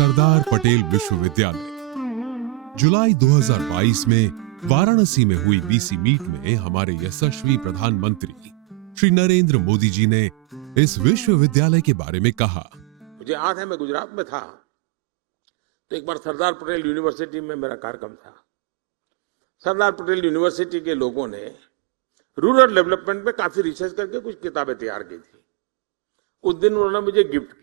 सरदार पटेल विश्वविद्यालय। जुलाई 2022 में वाराणसी में हुई बीसी मीट में हमारे यशस्वी प्रधानमंत्री श्री नरेंद्र मोदी जी ने इस विश्वविद्यालय के बारे में कहा। मुझे याद है, मैं गुजरात में था तो एक बार सरदार पटेल यूनिवर्सिटी में मेरा कार्यक्रम था। सरदार पटेल यूनिवर्सिटी के लोगों ने रूरल डेवलपमेंट पे काफी रिसर्च करके कुछ किताबें तैयार की थी। उस दिन उन्होंने मुझे गिफ्ट की।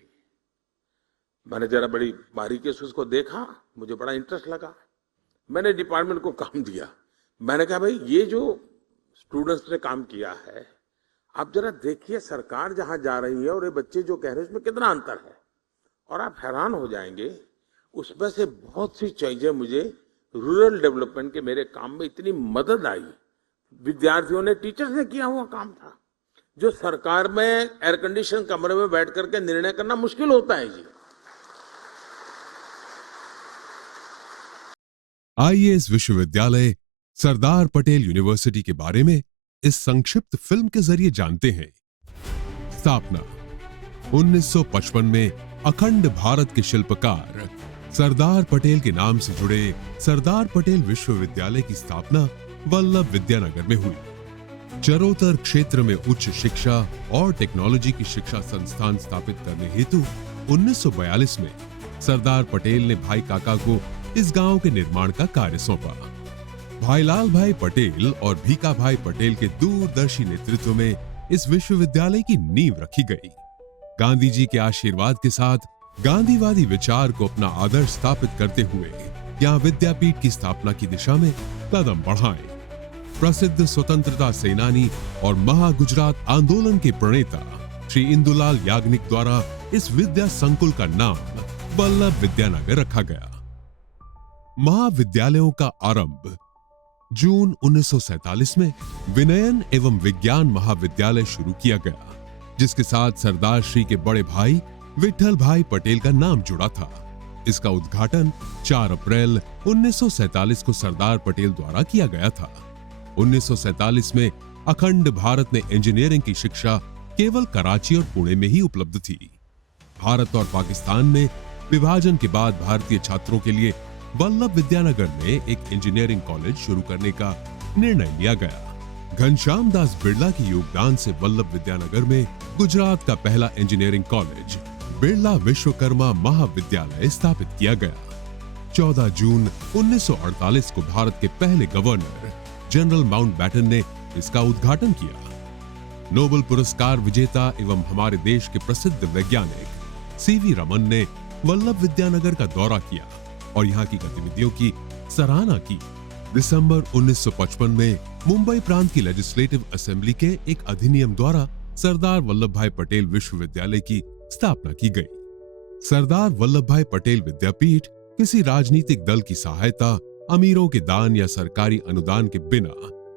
मैंने जरा बड़ी बारीकी से उसको देखा, मुझे बड़ा इंटरेस्ट लगा। मैंने डिपार्टमेंट को काम दिया। मैंने कहा, भाई ये जो स्टूडेंट्स ने काम किया है, आप जरा देखिए सरकार जहां जा रही है और ये बच्चे जो कह रहे हैं उसमें कितना अंतर है, और आप हैरान हो जाएंगे। उसमें से बहुत सी चीजें मुझे रूरल डेवलपमेंट के मेरे काम में इतनी मदद आई। विद्यार्थियों ने, टीचर्स ने किया हुआ काम था, जो सरकार में एयर कंडीशन कमरे में बैठ करके निर्णय करना मुश्किल होता है जी। आइए इस विश्वविद्यालय सरदार पटेल यूनिवर्सिटी के बारे में इस संक्षिप्त फिल्म के जरिए जानते हैं। स्थापना 1955 में अखंड भारत के शिल्पकार सरदार पटेल के नाम से जुड़े सरदार पटेल विश्वविद्यालय की स्थापना वल्लभ विद्यानगर में हुई। चरोतर क्षेत्र में उच्च शिक्षा और टेक्नोलॉजी की शिक्षा संस्थान स्थापित करने हेतु 1942 में सरदार पटेल ने भाई काका को इस गांव के निर्माण का कार्य सौंपा। भाई लाल भाई पटेल और भीखा भाई पटेल के दूरदर्शी नेतृत्व में इस विश्वविद्यालय की नींव रखी गई। गांधी जी के आशीर्वाद के साथ गांधीवादी विचार को अपना आदर्श स्थापित करते हुए यहाँ विद्यापीठ की स्थापना की दिशा में कदम बढ़ाए। प्रसिद्ध स्वतंत्रता सेनानी और महागुजरात आंदोलन के प्रणेता श्री इंदुलाल याग्निक द्वारा इस विद्या संकुल का नाम वल्लभ विद्यानगर रखा गया। महाविद्यालयों का आरंभ जून 1947 में विनयन एवं विज्ञान महाविद्यालय शुरू किया गया, जिसके साथ सरदार श्री के बड़े भाई विठल भाई पटेल का नाम जुड़ा था। इसका उद्घाटन 4 अप्रैल 1947 को सरदार पटेल द्वारा किया गया था। 1947 में अखंड भारत में इंजीनियरिंग की शिक्षा केवल कराची और पुणे में ही उपलब्ध थी। भारत और पाकिस्तान में विभाजन के बाद भारतीय छात्रों के लिए वल्लभ विद्यानगर में एक इंजीनियरिंग कॉलेज शुरू करने का निर्णय लिया गया। घनश्याम दास बिड़ला के योगदान से वल्लभ विद्यानगर में गुजरात का पहला इंजीनियरिंग कॉलेज बिड़ला विश्वकर्मा महाविद्यालय स्थापित किया गया। 14 जून 1948 को भारत के पहले गवर्नर जनरल माउंटबेटन ने इसका उद्घाटन किया। नोबेल पुरस्कार विजेता एवं हमारे देश के प्रसिद्ध वैज्ञानिक सीवी रमन ने वल्लभ विद्यानगर का दौरा किया और यहाँ की गतिविधियों की सराहना की। दिसंबर 1955 में मुंबई प्रांत की लेजिस्लेटिव असेंबली के एक अधिनियम द्वारा सरदार वल्लभ भाई पटेल विश्वविद्यालय की स्थापना की गई। सरदार वल्लभ भाई पटेल विद्यापीठ किसी राजनीतिक दल की सहायता, अमीरों के दान या सरकारी अनुदान के बिना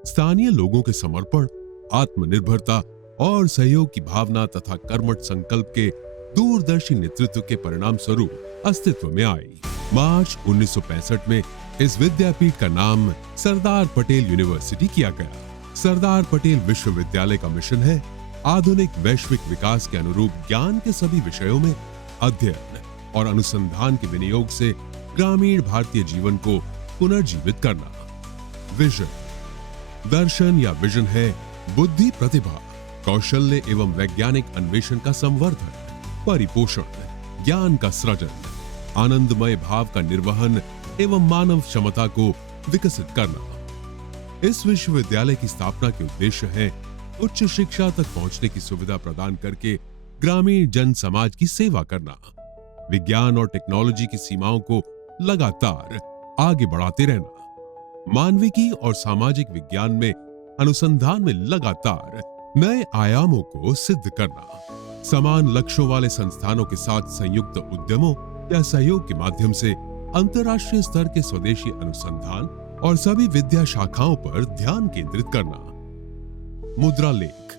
स्थानीय लोगों के समर्पण, आत्मनिर्भरता और सहयोग की भावना तथा कर्मठ संकल्प के दूरदर्शी नेतृत्व के परिणाम स्वरूप अस्तित्व में आई। मार्च 1965 में इस विद्यापीठ का नाम सरदार पटेल यूनिवर्सिटी किया गया। सरदार पटेल विश्वविद्यालय का मिशन है आधुनिक वैश्विक विकास के अनुरूप ज्ञान के सभी विषयों में अध्ययन और अनुसंधान के विनियोग से ग्रामीण भारतीय जीवन को पुनर्जीवित करना। विजन, दर्शन या विजन है बुद्धि, प्रतिभा, कौशल्य एवं वैज्ञानिक अन्वेषण का संवर्धन, परिपोषण, ज्ञान का सृजन, आनंदमय भाव का निर्वहन एवं मानव क्षमता को विकसित करना। इस विश्वविद्यालय की स्थापना के उद्देश्य है उच्च शिक्षा तक पहुंचने की सुविधा प्रदान करके ग्रामीण जन समाज की सेवा करना, विज्ञान और टेक्नोलॉजी की सीमाओं को लगातार आगे बढ़ाते रहना, मानविकी और सामाजिक विज्ञान में अनुसंधान में लगातार नए आयामों को सिद्ध करना, समान लक्ष्यों वाले संस्थानों के साथ संयुक्त उद्यमों या सहयोग के माध्यम से अंतर्राष्ट्रीय स्तर के स्वदेशी अनुसंधान और सभी विद्या शाखाओं पर ध्यान केंद्रित करना। मुद्रा लेख।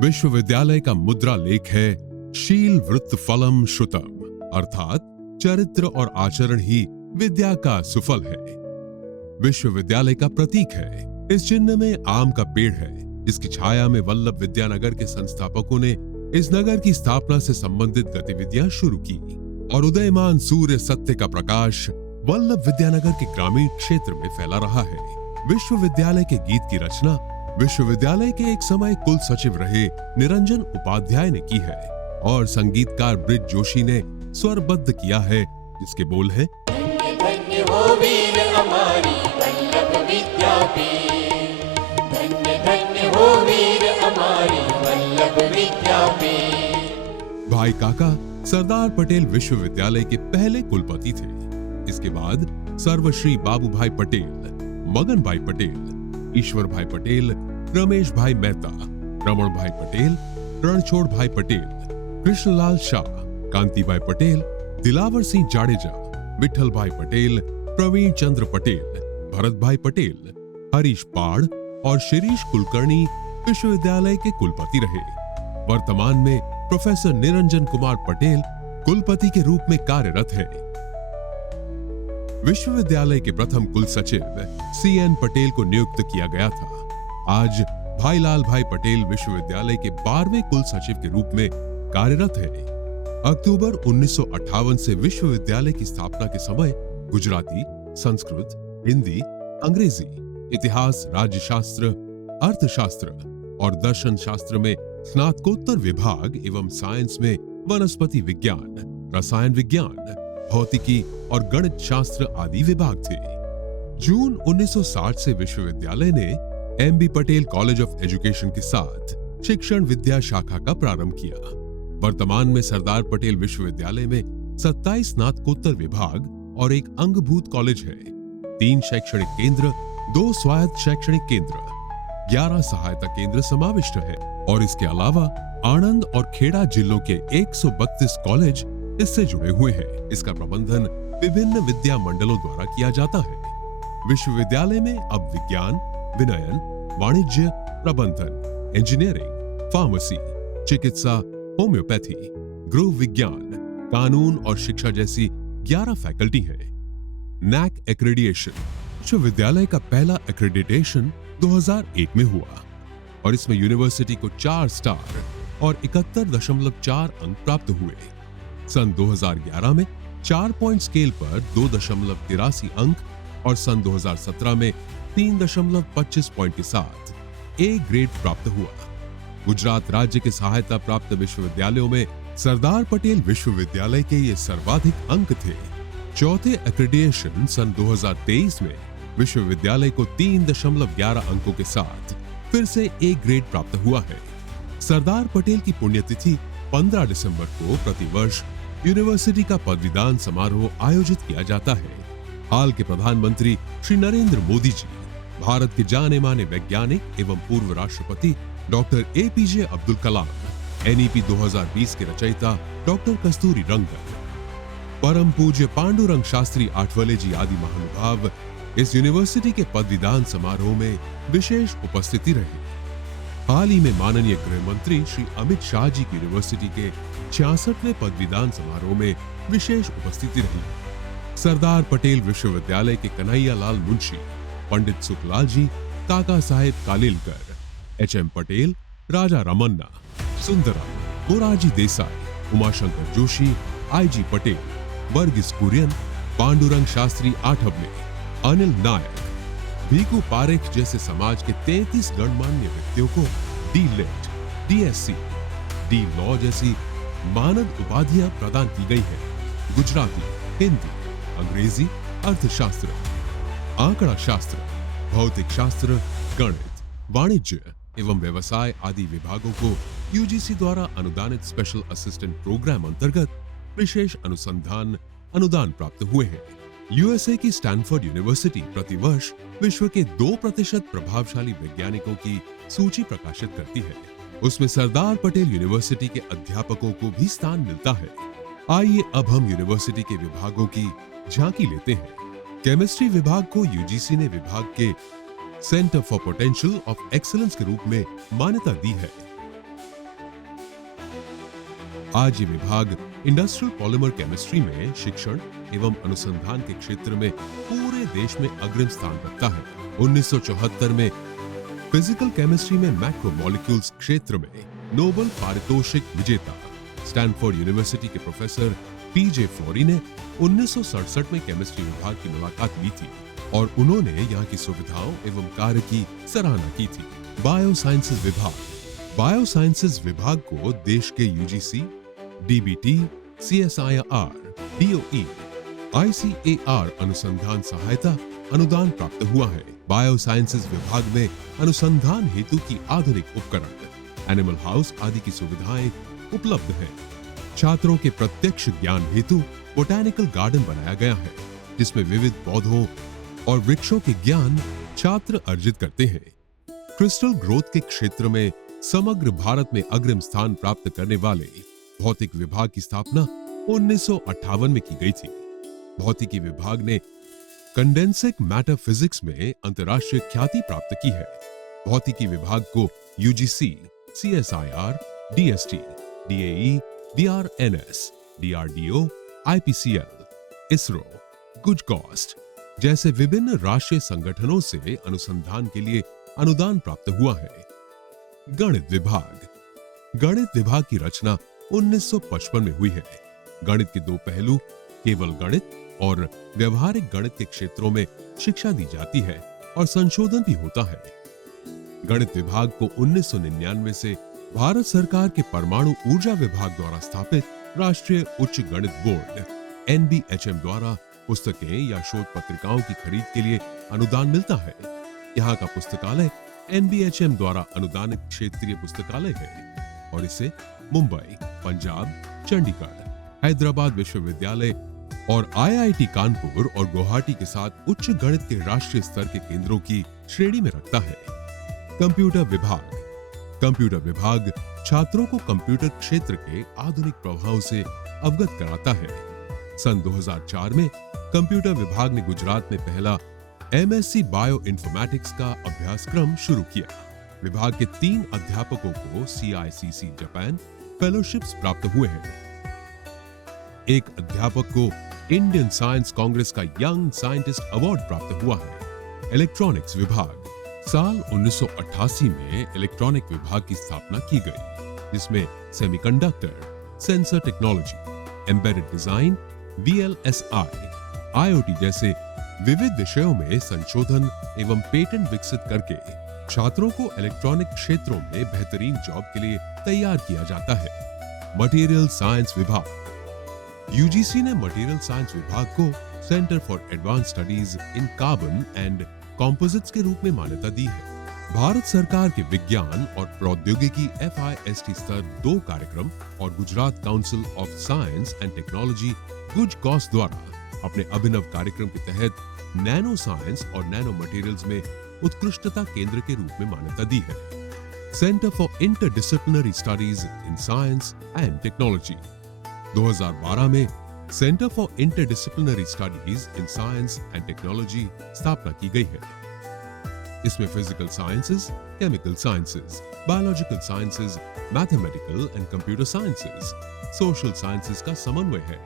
विश्वविद्यालय का मुद्रा लेख है शील वृत्त फलम श्रुतम, अर्थात चरित्र और आचरण ही विद्या का सुफल है। विश्वविद्यालय का प्रतीक है, इस चिन्ह में आम का पेड़ है। इसकी छाया में वल्लभ विद्यानगर के संस्थापकों ने इस नगर की स्थापना से संबंधित गतिविधियां शुरू की। और उदयमान सूर्य सत्य का प्रकाश वल्लभ विद्यानगर के ग्रामीण क्षेत्र में फैला रहा है। विश्वविद्यालय के गीत की रचना विश्वविद्यालय के एक समय कुल सचिव रहे निरंजन उपाध्याय ने की है और संगीतकार ब्रिज जोशी ने स्वरबद्ध किया है, जिसके बोल हैं धन्य धन्य हो वीर हमारी वल्लभ विद्यापीठ, धन्य धन्य हो वीर हमारी वल्लभ विद्यापीठ। भाई काका सरदार पटेल विश्वविद्यालय के पहले कुलपति थे। इसके बाद सर्वश्री बाबू भाई पटेल, मगन भाई पटेल, ईश्वर भाई पटेल, रमेश भाई मेहता, रमण भाई पटेल, रणछोड़ भाई पटेल, कृष्णलाल शाह, कांति भाई पटेल, दिलावर सिंह जाडेजा, विठल भाई पटेल, प्रवीण चंद्र पटेल, भरत भाई पटेल, हरीश पाड़ और शिरीष कुलकर्णी विश्वविद्यालय के कुलपति रहे। वर्तमान में प्रोफेसर निरंजन कुमार पटेल कुलपति के रूप में कार्यरत हैं। विश्वविद्यालय के प्रथम कुल सचिव CN पटेल को नियुक्त किया गया था। आज भाईलाल भाई पटेल विश्वविद्यालय के 12वें कुल सचिव के रूप में कार्यरत है। अक्टूबर 1958 से विश्वविद्यालय की स्थापना के समय गुजराती, संस्कृत, हिंदी, अंग्रेजी, इतिहास, राज्यशास्त्र, अर्थशास्त्र और दर्शन शास्त्र में स्नातकोत्तर विभाग एवं साइंस में वनस्पति विज्ञान, रसायन विज्ञान, भौतिकी और गणित शास्त्र आदि विभाग थे। जून 1960 से विश्वविद्यालय ने MB Patel college of education के साथ शिक्षण विद्या शाखा का प्रारंभ किया। वर्तमान में सरदार पटेल विश्वविद्यालय में 27 स्नातकोत्तर विभाग और एक अंगभूत कॉलेज है। 3 शैक्षणिक केंद्र, 2 स्वायत्त शैक्षणिक केंद्र, 11 सहायता केंद्र समाविष्ट है और इसके अलावा आणंद और खेड़ा जिलों के 132 कॉलेज इससे जुड़े हुए हैं। इसका प्रबंधन विभिन्न विद्या मंडलों द्वारा किया जाता है। विश्वविद्यालय में अब विज्ञान, विनयन, वाणिज्य, प्रबंधन, इंजीनियरिंग, फार्मेसी, चिकित्सा, होम्योपैथी, गृह विज्ञान, कानून और शिक्षा जैसी 11 फैकल्टी हैं। NAC एक्रेडिएशन विश्वविद्यालय का पहला एक्रेडिटेशन 2001 में हुआ और इसमें यूनिवर्सिटी को 4 स्टार और 71.4 अंक प्राप्त हुए। सन 2011 में 4 पॉइंट स्केल पर 2.83 अंक और सन 2017 में 3.25 पॉइंट के साथ A ग्रेड प्राप्त हुआ। गुजरात राज्य के सहायता प्राप्त विश्वविद्यालयों में सरदार पटेल विश्वविद्यालय के ये सर्वाधिक अंक थे। चौथे एक्रेडिएशन सन 2023 में विश्वविद्यालय को 3.11 अंकों के साथ फिर से A ग्रेड प्राप्त हुआ है। सरदार पटेल की पुण्यतिथि 15 दिसंबर को प्रतिवर्ष यूनिवर्सिटी का पदवीदान समारोह आयोजित किया जाता है। हाल के प्रधानमंत्री श्री नरेंद्र मोदी जी, भारत के जाने माने वैज्ञानिक एवं पूर्व राष्ट्रपति doctor APJ Abdul Kalam, NEP 2020 के रचयिता डॉक्टर कस्तूरी रंगन, परम पूज्य पांडुरंग शास्त्री आठवले जी आदि महानुभाव इस यूनिवर्सिटी के पदवीदान समारोह में विशेष उपस्थिति रहे। हाल ही में माननीय गृह मंत्री श्री अमित शाह जी की यूनिवर्सिटी के 66वें पदवीदान समारोह में विशेष उपस्थिति रही। सरदार पटेल विश्वविद्यालय के कन्हैया लाल मुंशी, पंडित सुखलाल जी, काका साहेब कालेलकर, HM पटेल, राजा रमन्ना, सुंदरम, मोरारजी देसाई, उमाशंकर जोशी, IG पटेल, वर्गीस कुरियन, पांडुरंग शास्त्री आठवले, अनिल नायक, भीखू पारेख जैसे समाज के 33 गणमान्य व्यक्तियों को D.Litt, DSc, D.Law जैसी मानद उपाधियां प्रदान की गई हैं। गुजराती, हिंदी, अंग्रेजी, अर्थशास्त्र, आंकड़ा शास्त्र, भौतिक शास्त्र, गणित, वाणिज्य एवं व्यवसाय आदि विभागों को UGC द्वारा अनुदानित स्पेशल असिस्टेंट प्रोग्राम अंतर्गत विशेष अनुदान प्राप्त हुए हैं। USA की स्टैनफोर्ड यूनिवर्सिटी प्रतिवर्ष विश्व के 2% प्रभावशाली वैज्ञानिकों की सूची प्रकाशित करती है। उसमें सरदार पटेल यूनिवर्सिटी के अध्यापकों को भी स्थान मिलता है। आइए अब हम यूनिवर्सिटी के विभागों की झांकी लेते हैं। केमिस्ट्री विभाग को UGC ने विभाग के centre for potential of excellence के रूप में मान्यता दी है। आज ये विभाग इंडस्ट्रियल पॉलीमर केमिस्ट्री में शिक्षण एवं अनुसंधान के क्षेत्र में पूरे देश में अग्रिम स्थान रखता है। 1974 में फिजिकल केमिस्ट्री में मैक्रोमोलिक्यूल्स क्षेत्र में नोबेल पारितोषिक विजेता स्टैनफोर्ड यूनिवर्सिटी के प्रोफेसर पीजे फ्लोरी ने 1967 में केमिस्ट्री विभाग की मुलाकात ली थी और उन्होंने यहाँ की सुविधाओं एवं कार्य की सराहना की थी। बायोसाइंसेज विभाग को देश के UGC, DBT, CSIR, DOE, ICAR अनुसंधान सहायता अनुदान प्राप्त हुआ है। बायोसाइंसेज विभाग में अनुसंधान हेतु की आधुनिक उपकरण, एनिमल हाउस आदि की सुविधाएं उपलब्ध हैं। छात्रों के प्रत्यक्ष ज्ञान हेतु बोटैनिकल गार्डन बनाया गया है, जिसमें विविध पौधों और वृक्षों के ज्ञान छात्र अर्जित करते हैं। क्रिस्टल ग्रोथ के क्षेत्र में समग्र भारत में अग्रिम स्थान प्राप्त करने वाले भौतिक विभाग की स्थापना 1958 में की गई थी। भौतिकी विभाग ने कंडेंसिक मैटर फिजिक्स में अंतर्राष्ट्रीय ख्याति प्राप्त की है। भौतिकी विभाग को UGC, CSIR, DST, DAE, DRNS, DRDO, IPCL, ISRO, गुजकॉस्ट जैसे विभिन्न राष्ट्रीय संगठनों से अनुसंधान के लिए अनुदान प्राप्त हुआ है। गणित विभाग की रचना 1955 में हुई है। गणित के दो पहलू, केवल गणित और व्यवहारिक गणित के क्षेत्रों में शिक्षा दी जाती है और संशोधन भी होता है। गणित विभाग को 1999 से भारत सरकार के परमाणु ऊर्जा विभाग द्वारा स्थापित राष्ट्रीय उच्च गणित बोर्ड एनबीएचएम द्वारा पुस्तकें या शोध पत्रिकाओं की खरीद के लिए अनुदान मिलता है। यहाँ का पुस्तकालय एनबीएचएम द्वारा अनुदानित क्षेत्रीय पुस्तकालय है और इसे मुंबई, पंजाब, चंडीगढ़, हैदराबाद विश्वविद्यालय और आईआईटी कानपुर और गुवाहाटी के साथ उच्च गणित के राष्ट्रीय स्तर के केंद्रों की श्रेणी में रखता है। कंप्यूटर विभाग छात्रों को कंप्यूटर क्षेत्र के आधुनिक प्रभावों से अवगत कराता है। सन 2004 में कंप्यूटर विभाग ने गुजरात में पहला एमएससी बायो इन्फॉर्मेटिक्स का अभ्यासक्रम शुरू किया। विभाग के 3 अध्यापकों को CICC जापान फेलोशिप्स प्राप्त हुए हैं। एक अध्यापक को इंडियन साइंस कांग्रेस का यंग साइंटिस्ट अवार्ड प्राप्त हुआ है। इलेक्ट्रॉनिक्स विभाग साल 1988 में इलेक्ट्रॉनिक विभाग की स्थापना की गई, जिसमें semiconductor, sensor technology, embedded design, VLSI, IoT जैसे विविध विषयों में संशोधन एवं पेटेंट विकसित करके छात्रों को इलेक्ट्रॉनिक क्षेत्रों में बेहतरीन जॉब के लिए तैयार किया जाता है। मटेरियल साइंस विभाग यूजीसी ने मटेरियल साइंस विभाग को centre for advance studies in carbon and composites के रूप में मान्यता दी है। भारत सरकार के विज्ञान और प्रौद्योगिकी FIST स्तर 2 कार्यक्रम और Gujarat Council of Science and Technology गुजकॉस द्वारा अपने अभिनव कार्यक्रम के तहत नैनो साइंस और नैनो मटेरियल्स में उत्कृष्टता केंद्र के रूप में मान्यता दी है। Centre for Interdisciplinary Studies in Science and Technology 2012 में Centre for Interdisciplinary Studies in Science and Technology स्थापना की गई है। इसमें physical sciences, chemical sciences, biological sciences, mathematical and computer sciences, social sciences का समन्वय है।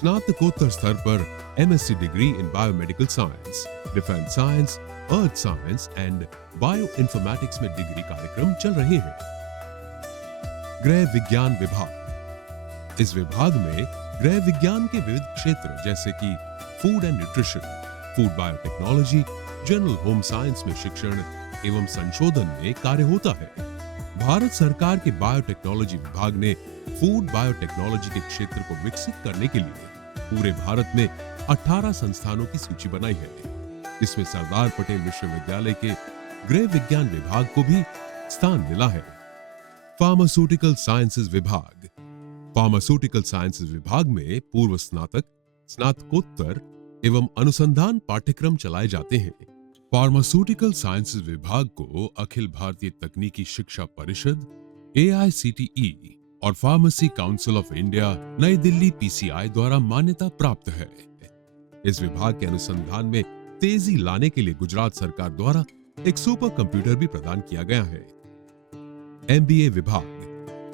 स्नातकोत्तर स्तर पर MSc degree in biomedical science, defence science, earth science and bio informatics में डिग्री कार्यक्रम चल रहे हैं। गृह विज्ञान विभाग इस विभाग में गृह विज्ञान के विविध क्षेत्र जैसे कि food and nutrition, food biotechnology, general home science में शिक्षण एवं संशोधन में कार्य होता है। भारत सरकार के बायोटेक्नोलॉजी विभाग ने फूड बायोटेक्नोलॉजी के क्षेत्र को विकसित करने के लिए पूरे भारत में 18 संस्थानों की सूची बनाई है, जिसमें सरदार पटेल विश्वविद्यालय के गृह विज्ञान विभाग को भी स्थान मिला है। फार्मास्यूटिकल साइंसेज विभाग में पूर्व स्नातक, स्नातकोत्तर एवं अनुसंधान पाठ्यक्रम चलाए जाते हैं। फार्मास्यूटिकल साइंसेज विभाग को अखिल भारतीय तकनीकी शिक्षा परिषद, AICTE और फार्मेसी काउंसिल ऑफ इंडिया नई दिल्ली PCI द्वारा मान्यता प्राप्त है। इस विभाग के अनुसंधान में तेजी लाने के लिए गुजरात सरकार द्वारा एक सुपर कंप्यूटर भी प्रदान किया गया है।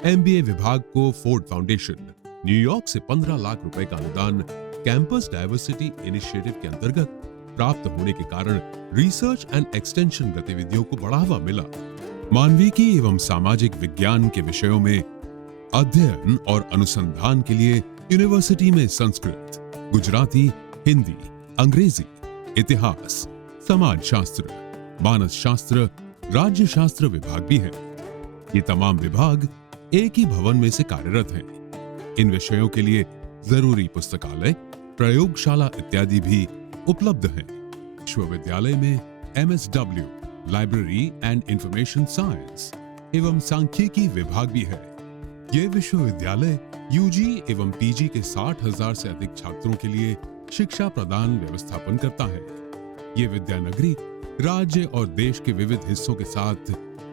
MBA विभाग को फोर्ड फाउंडेशन न्यूयॉर्क से 15 लाख रुपए का अनुदान कैंपस डाइवर्सिटी इनिशिएटिव के अंतर्गत प्राप्त होने के कारण रिसर्च एंड एक्सटेंशन गतिविधियों को बढ़ावा मिला। मानविकी एवं सामाजिक विज्ञान के विषयों में अध्ययन और अनुसंधान के लिए यूनिवर्सिटी में संस्कृत, गुजराती, हिंदी, अंग्रेजी, इतिहास, समाज शास्त्र, मानस शास्त्र, राज्य शास्त्र विभाग भी है। ये तमाम विभाग एक ही भवन में से कार्यरत हैं। इन विषयों के लिए जरूरी पुस्तकालय, प्रयोगशाला इत्यादि भी उपलब्ध हैं। विश्वविद्यालय में MSW, library and information science एवं सांख्यिकी विभाग भी है। ये विश्वविद्यालय UG एवं PG के 60,000 से अधिक छात्रों के लिए शिक्षा प्रदान व्यवस्थापन करता है। ये विद्यानगरी राज्य और देश के विविध हिस्सों के साथ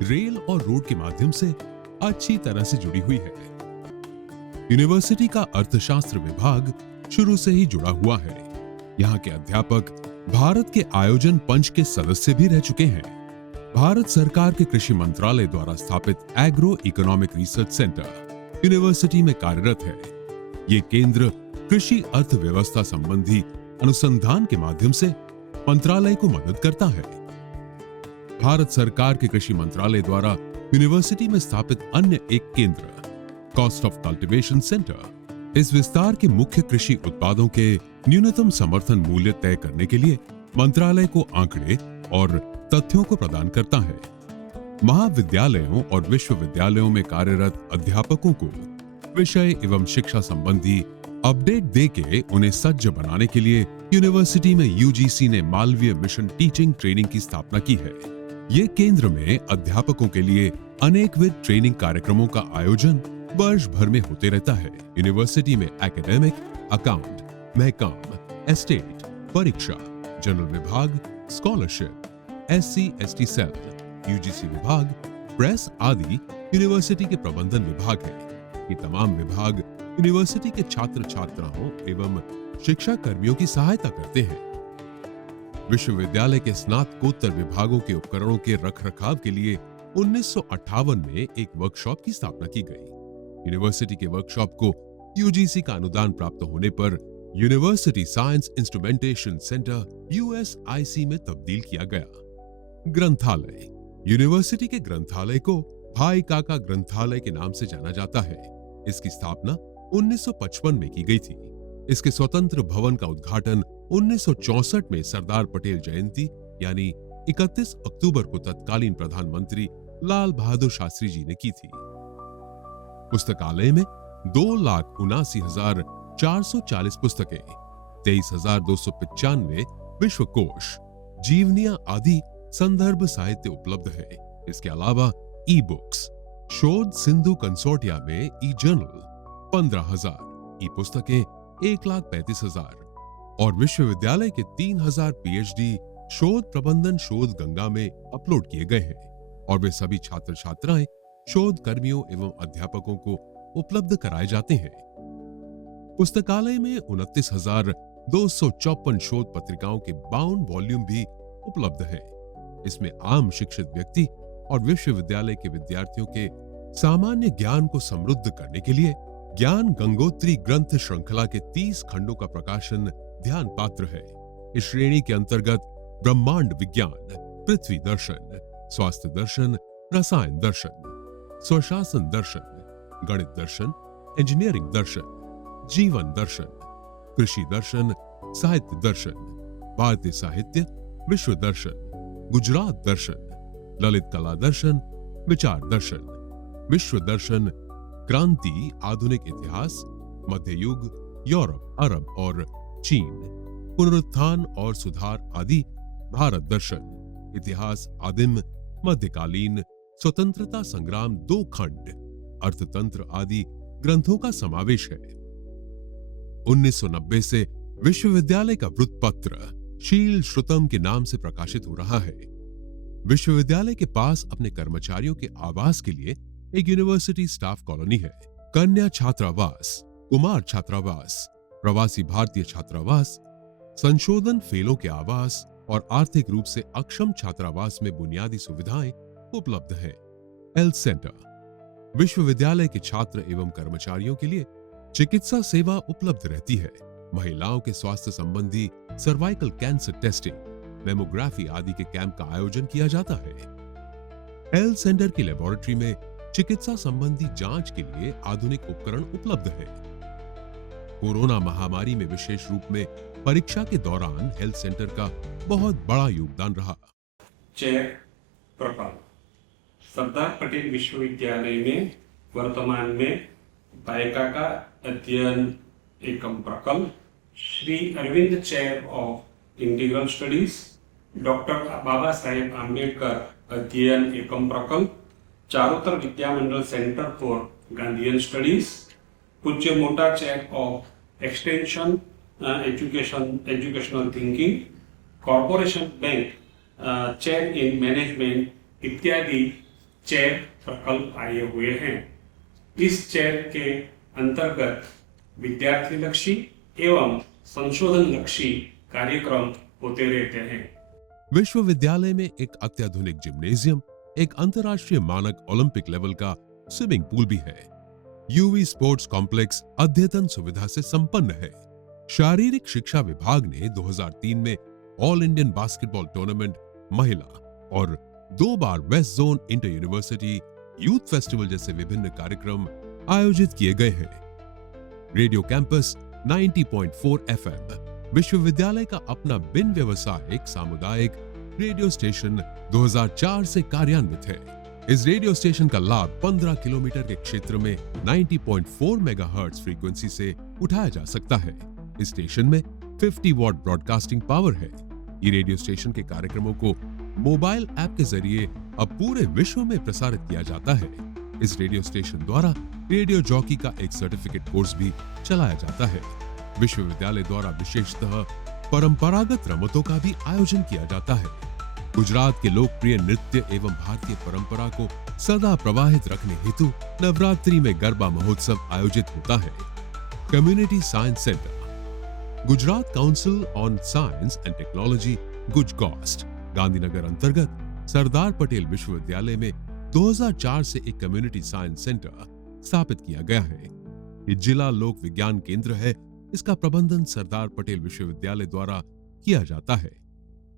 रेल और रोड के माध्यम से अच्छी तरह से जुड़ी हुई है। यूनिवर्सिटी का अर्थशास्त्र विभाग शुरू से ही जुड़ा हुआ है। यहाँ के अध्यापक भारत के आयोजन पंच के सदस्य भी रह चुके हैं। भारत सरकार के कृषि मंत्रालय द्वारा स्थापित agro economic research centre university में कार्यरत है। ये केंद्र कृषि अर्थव्यवस्था संबंधी अनुसंधान के माध्यम से मंत्रालय को मदद करता है। भारत सरकार के कृषि मंत्रालय द्वारा यूनिवर्सिटी में स्थापित अन्य एक केंद्र कॉस्ट ऑफ कल्टीवेशन सेंटर इस विस्तार के मुख्य कृषि उत्पादों के न्यूनतम समर्थन मूल्य तय करने के लिए मंत्रालय को आंकड़े और तथ्यों को प्रदान करता है। महाविद्यालयों और विश्वविद्यालयों में कार्यरत अध्यापकों को विषय एवं शिक्षा संबंधी अपडेट देके उन्हें सज्ज बनाने के लिए यूनिवर्सिटी में UGC ने मालवीय मिशन टीचिंग ट्रेनिंग की स्थापना की है। ये केंद्र में अध्यापकों के लिए अनेकविध ट्रेनिंग कार्यक्रमों का आयोजन वर्ष भर में होते रहता है। यूनिवर्सिटी में एकेडमिक, अकाउंट, महकाम, एस्टेट, परीक्षा, जनरल विभाग, स्कॉलरशिप, SC/ST सेल, UGC विभाग, प्रेस आदि यूनिवर्सिटी के प्रबंधन विभाग है। ये तमाम विभाग यूनिवर्सिटी के छात्र छात्राओं एवं शिक्षा कर्मियों की सहायता करते हैं। विश्वविद्यालय के स्नातकोत्तर विभागों के उपकरणों के रखरखाव के लिए 1958 में एक वर्कशॉप की स्थापना की गई। यूनिवर्सिटी के वर्कशॉप को UGC का अनुदान प्राप्त होने पर university science instrumentation centre USIC में तब्दील किया गया। ग्रंथालय यूनिवर्सिटी के ग्रंथालय को भाई काका ग्रंथालय के नाम से जाना जाता है। इसकी स्थापना 1955 में की गई थी। इसके स्वतंत्र भवन का उद्घाटन 1964 में सरदार पटेल जयंती यानी 31 अक्टूबर को तत्कालीन प्रधानमंत्री लाल बहादुर शास्त्री जी ने की थी। पुस्तकालय में 2,79,440 पुस्तकें, 23,295 विश्वकोश, जीवनियां आदि संदर्भ साहित्य उपलब्ध है। इसके अलावा ई बुक्स, शोध सिंधु कंसोर्टिया में ई जर्नल 15,000, ई पुस्तकें 1,35,000 और विश्वविद्यालय के 3,000 PhD शोध प्रबंधन शोध गंगा में अपलोड किए गए हैं और वे सभी छात्र छात्राएं शोध कर्मियों एवं अध्यापकों को उपलब्ध कराए जाते हैं। पुस्तकालय में 29,254 शोध पत्रिकाओं के 52 वॉल्यूम भी उपलब्ध हैं। इसमें आम शिक्षित व्यक्ति और विश्वविद्यालय के विद्यार्थियों के सामान्य ज्ञान को समृद्ध करने के लिए ज्ञान गंगोत्री ग्रंथ श्रृंखला के 30 खंडों का प्रकाशन ध्यान पात्र है। इस श्रेणी के अंतर्गत ब्रह्मांड विज्ञान, पृथ्वी दर्शन, स्वास्थ्य दर्शन, रसायन दर्शन, स्वशासन दर्शन, गणित दर्शन, इंजीनियरिंग दर्शन, जीवन दर्शन, कृषि दर्शन, साहित्य दर्शन, भारतीय साहित्य, विश्व दर्शन, गुजरात दर्शन, ललित कला दर्शन, विचार दर्शन, विश्व दर्शन, क्रांति, आधुनिक इतिहास, मध्य युग, यूरोप, अरब और चीन, पुनरुत्थान और सुधार आदि, भारत दर्शन, इतिहास आदिम, मध्यकालीन, स्वतंत्रता संग्राम 2 खंड, अर्थतंत्र आदि ग्रंथों का समावेश है। 1990 से विश्वविद्यालय का वृत्तपत्र शील श्रुतम के नाम से प्रकाशित हो रहा है। विश्वविद्यालय के पास अपने कर्मचारियों के आवास के लिए एक यूनिवर्सिटी स्टाफ कॉलोनी है। कन्या छात्रावास, कुमार छात्रावास, प्रवासी भारतीय छात्रावास, संशोधन फेलो के आवास और आर्थिक रूप से अक्षम छात्रावास में बुनियादी सुविधाएं उपलब्ध हैं। हेल्थ सेंटर विश्वविद्यालय के छात्र एवं कर्मचारियों के लिए चिकित्सा सेवा उपलब्ध रहती है। महिलाओं के स्वास्थ्य संबंधी सर्वाइकल कैंसर टेस्टिंग, मेमोग्राफी आदि के कैंप का आयोजन किया जाता है। हेल्थ सेंटर की लेबोरेटरी में चिकित्सा संबंधी जांच के लिए आधुनिक उपकरण उपलब्ध है। कोरोना महामारी में विशेष रूप में परीक्षा के दौरान हेल्थ सेंटर का बहुत बड़ा योगदान रहा। चेयर प्रकल्प सरदार पटेल विश्वविद्यालय में वर्तमान में बायका का अध्ययन एकम प्रकल्प, Shri Aurobindo Chair of Integral Studies, doctor Baba Saheb Ambedkar अध्ययन एकम प्रकल्प, Charotar Vidya Mandal Centre for Gandhian Studies, Pujya Mota Chair of Extension Educational Thinking, Corporation Bank Chair in Management इत्यादि चेयर प्रकल्प आए हुए हैं। इस चेयर के अंतर्गत विद्यार्थी लक्षी एवं संशोधन लक्षी कार्यक्रम होते रहते हैं। विश्वविद्यालय में एक अत्याधुनिक जिम्नेजियम, एक अंतर्राष्ट्रीय मानक ओलंपिक लेवल का स्विमिंग पूल भी है। यूवी स्पोर्ट्स कॉम्प्लेक्स अद्यतन सुविधा से संपन्न है। शारीरिक शिक्षा विभाग ने 2003 में ऑल इंडियन बास्केटबॉल टूर्नामेंट महिला और 2 बार West Zone Inter University Youth Festival जैसे विभिन्न कार्यक्रम आयोजित किए गए हैं। रेडियो कैंपस 90.4 FM विश्वविद्यालय का अपना बिन व्यवसायिक सामुदायिक रेडियो स्टेशन 2004 से कार्यान्वित है। इस रेडियो स्टेशन का लाभ 15 किलोमीटर के क्षेत्र में 90.4 मेगाहर्ट्ज फ्रीक्वेंसी से उठाया जा सकता है। इस स्टेशन में 50 वॉट ब्रॉडकास्टिंग पावर है। ये रेडियो स्टेशन के कार्यक्रमों को मोबाइल ऐप के जरिए अब पूरे विश्व में प्रसारित किया जाता है। इस रेडियो स्टेशन द्वारा रेडियो जॉकी का एक सर्टिफिकेट कोर्स भी चलाया जाता है। विश्वविद्यालय द्वारा विशेषतः परंपरागत रमतों का भी आयोजन किया जाता है। गुजरात के लोकप्रिय नृत्य एवं भारतीय परंपरा को सदा प्रवाहित रखने हेतु नवरात्रि में गरबा महोत्सव आयोजित होता है। Community Science Centre, Gujarat Council on Science and Technology गुजकॉस्ट गांधीनगर अंतर्गत सरदार पटेल विश्वविद्यालय में 2004 से एक कम्युनिटी साइंस सेंटर स्थापित किया गया है। ये जिला लोक विज्ञान केंद्र है। इसका प्रबंधन सरदार पटेल विश्वविद्यालय द्वारा किया जाता है।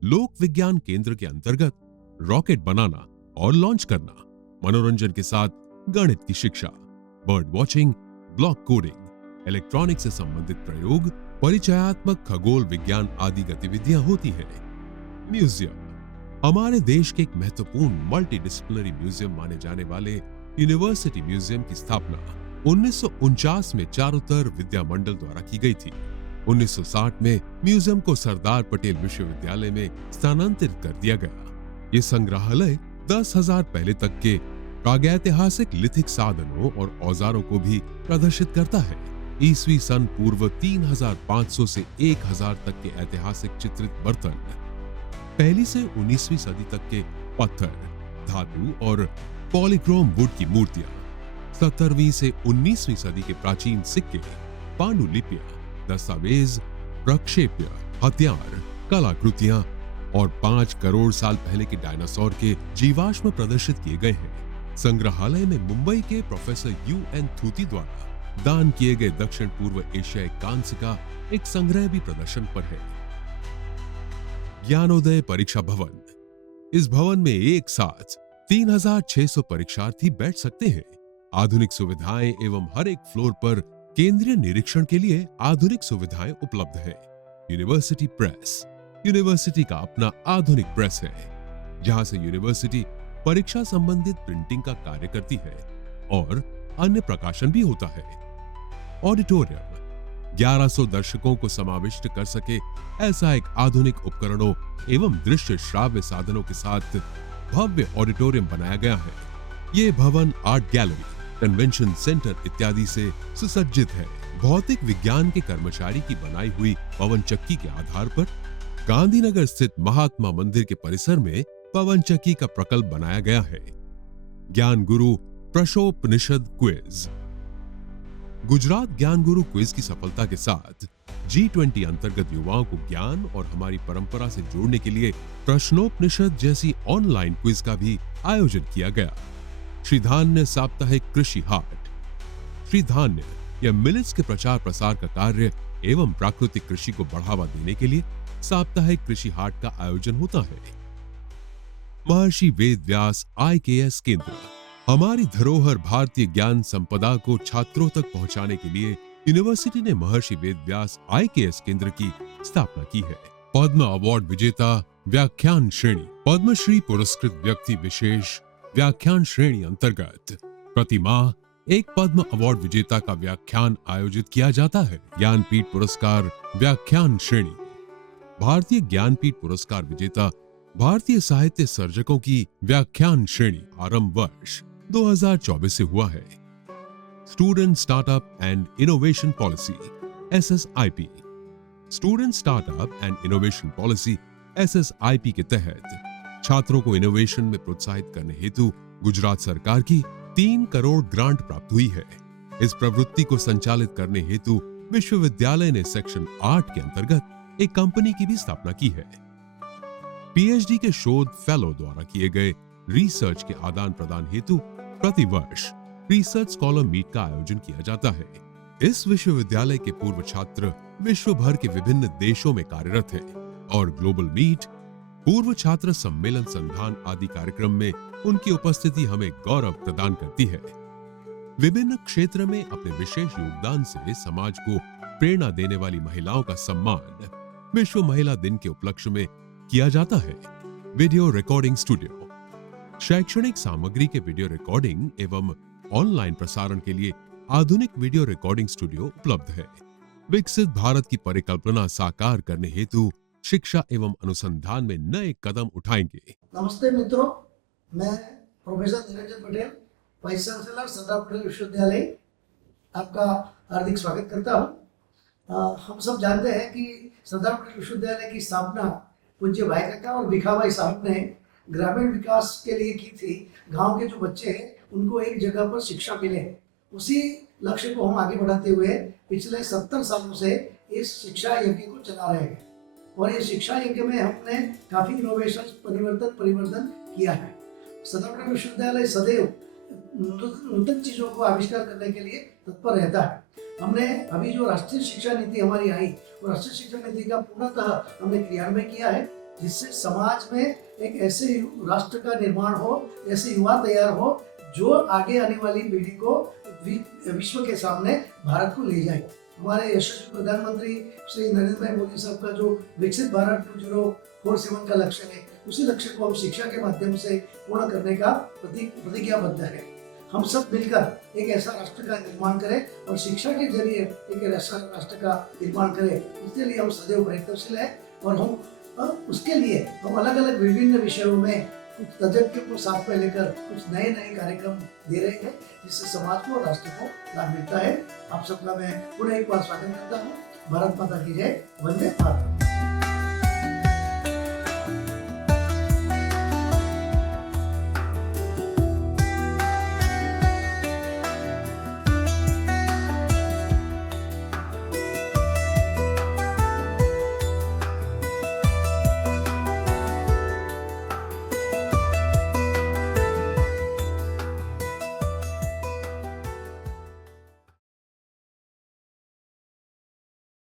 लोक विज्ञान केंद्र के अंतर्गत रॉकेट बनाना और लॉन्च करना, मनोरंजन के साथ गणित की शिक्षा, bird watching, block coding, electronic से संबंधित प्रयोग, परिचयात्मक खगोल विज्ञान आदि गतिविधियां होती हैं। म्यूजियम, हमारे देश के एक महत्वपूर्ण मल्टी डिसिप्लिनरी म्यूजियम माने जाने वाले यूनिवर्सिटी म्यूजियम की स्थापना 1949 में चारोतर विद्या मंडल द्वारा की गई थी। 1960 में म्यूजियम को सरदार पटेल विश्वविद्यालय में स्थानांतरित कर दिया गया। ये संग्रहालय 10,000 पहले तक के प्रागैतिहासिक लिथिक साधनों और औजारों को भी प्रदर्शित करता है। ईस्वी सन पूर्व 3500 से 1000 तक के ऐतिहासिक चित्रित बर्तन, पहली से 19वीं सदी तक के पत्थर, धातु और पॉलीक्रोम वुड की मूर्तियां, 17वीं से 19वीं सदी के प्राचीन सिक्के, पांडुलिपियां, दस्तावेज, प्रक्षेप्य, हथियार, कलाकृतियां और 5 करोड़ साल पहले के डायनासोर के जीवाश्म प्रदर्शित किए गए हैं। संग्रहालय में मुंबई के प्रोफेसर UN थूती द्वारा दान किए गए दक्षिण पूर्व एशियाई कांस्य का एक संग्रह भी प्रदर्शन पर है। ज्ञानोदय परीक्षा भवन, इस भवन में एक साथ 3600 परीक्षार्थी बैठ सकते हैं। आधुनिक सुविधाएं एवं हर एक फ्लोर पर केंद्रीय निरीक्षण के लिए आधुनिक सुविधाएं उपलब्ध है। यूनिवर्सिटी प्रेस, यूनिवर्सिटी का अपना आधुनिक प्रेस है, जहां से यूनिवर्सिटी परीक्षा संबंधित प्रिंटिंग का कार्य करती है और अन्य प्रकाशन भी होता है। ऑडिटोरियम, 1100 दर्शकों को समाविष्ट कर सके ऐसा एक आधुनिक उपकरणों एवं दृश्य श्राव्य साधनों के साथ भव्य ऑडिटोरियम बनाया गया है। ये भवन आर्ट गैलरी, कन्वेंशन सेंटर इत्यादि से सुसज्जित है। भौतिक विज्ञान के कर्मचारी की बनाई हुई पवन चक्की के आधार पर गांधीनगर स्थित महात्मा मंदिर के परिसर में पवन चक्की का प्रकल्प बनाया गया है। ज्ञान गुरु प्रशोपनिषद क्विज, गुजरात ज्ञान गुरु क्विज की सफलता के साथ G20 अंतर्गत युवाओं को ज्ञान और हमारी परंपरा से जोड़ने के लिए प्रश्नोपनिषद जैसी ऑनलाइन क्विज का भी आयोजन किया गया। श्री धान्य साप्ताहिक कृषि हाट, श्री धान्य या मिलेट्स के प्रचार प्रसार का कार्य एवं प्राकृतिक कृषि को बढ़ावा देने के लिए साप्ताहिक कृषि हाट का आयोजन होता है। महर्षि वेद व्यास IKS केंद्र, हमारी धरोहर भारतीय ज्ञान संपदा को छात्रों तक पहुंचाने के लिए यूनिवर्सिटी ने महर्षि वेदव्यास IKS केंद्र की स्थापना की है। पद्म अवार्ड विजेता व्याख्यान श्रेणी। पद्मश्री पुरस्कृत व्यक्ति विशेष व्याख्यान श्रेणी अंतर्गत प्रति माह एक पद्म अवार्ड विजेता का व्याख्यान आयोजित किया जाता है। ज्ञानपीठ पुरस्कार व्याख्यान श्रेणी। भारतीय ज्ञानपीठ पुरस्कार विजेता भारतीय साहित्य सर्जकों की व्याख्यान श्रेणी आरंभ वर्ष 2024 से हुआ है। Student startup and innovation policy SSIP। Student startup and innovation policy SSIP के तहत छात्रों को इनोवेशन में प्रोत्साहित करने हेतु गुजरात सरकार की 3 करोड़ ग्रांट प्राप्त हुई है। इस प्रवृत्ति को संचालित करने हेतु विश्वविद्यालय ने सेक्शन 8 के अंतर्गत एक कंपनी की भी स्थापना की है। PhD के शोध फेलो द्वारा किए गए रिसर्च के आदान प्रदान हेतु प्रतिवर्ष रिसर्च स्कॉलर मीट का आयोजन किया जाता है। इस विश्वविद्यालय के पूर्व छात्र विश्व भर के विभिन्न देशों में कार्यरत हैं और ग्लोबल मीट, पूर्व छात्र सम्मेलन संधान आदि कार्यक्रम में उनकी उपस्थिति हमें गौरव प्रदान करती है। विभिन्न क्षेत्र में अपने विशेष योगदान से समाज को प्रेरणा देने वाली महिलाओं का सम्मान विश्व महिला दिन के उपलक्ष्य में किया जाता है। Video recording studio. शैक्षणिक सामग्री के वीडियो रिकॉर्डिंग एवं ऑनलाइन प्रसारण के लिए आधुनिक वीडियो रिकॉर्डिंग स्टूडियो उपलब्ध है। विकसित भारत की परिकल्पना साकार करने हेतु शिक्षा एवं अनुसंधान में नए कदम उठाएंगे। नमस्ते मित्रों, मैं professor Niranjan Patel, vice chancellor Sardar Patel विश्वविद्यालय, आपका हार्दिक स्वागत करता हूँ। हम सब जानते हैं कि सरदार पटेल विश्वविद्यालय की स्थापना पूज्य भाई काका और भिखाभाई साहब ने ग्रामीण विकास के लिए की थी। गांव के जो बच्चे हैं उनको एक जगह पर शिक्षा मिले, उसी लक्ष्य को हम आगे बढ़ाते हुए पिछले 70 सालों से इस शिक्षा यज्ञ को चला रहे हैं। और ये शिक्षा यज्ञ में हमने काफी इनोवेशन परिवर्तन किया है। सरदार पटेल विश्वविद्यालय सदैव नूतन चीजों को आविष्कार करने के लिए तत्पर रहता है। हमने अभी जो राष्ट्रीय शिक्षा नीति हमारी आई, वो राष्ट्रीय शिक्षा नीति का पूर्णतः हमने क्रियान्वयन किया है, जिससे समाज में एक ऐसे राष्ट्र का निर्माण हो, ऐसे युवा तैयार हो जो आगे आने वाली पीढ़ी को विश्व के सामने भारत को ले जाए। हमारे यशस्वी प्रधानमंत्री श्री नरेंद्र भाई मोदी साहब का जो विकसित भारत 2047 का लक्ष्य है, उसी लक्ष्य को हम शिक्षा के माध्यम से पूर्ण करने का प्रतिज्ञाबद्ध है। हम सब मिलकर एक ऐसा राष्ट्र का निर्माण करें और शिक्षा के जरिए एक ऐसा राष्ट्र का निर्माण करें, उसके लिए हम सदैव प्रयत्नशील हैं। और हम उसके लिए हम अलग अलग विभिन्न विषयों में कुछ तज्ञों को साथ में लेकर कुछ नए कार्यक्रम दे रहे हैं, जिससे समाज को और राष्ट्र को लाभ मिलता है। आप सबका मैं पुनः एक बार स्वागत करता हूँ। भारत माता की जय। वंदे मातरम।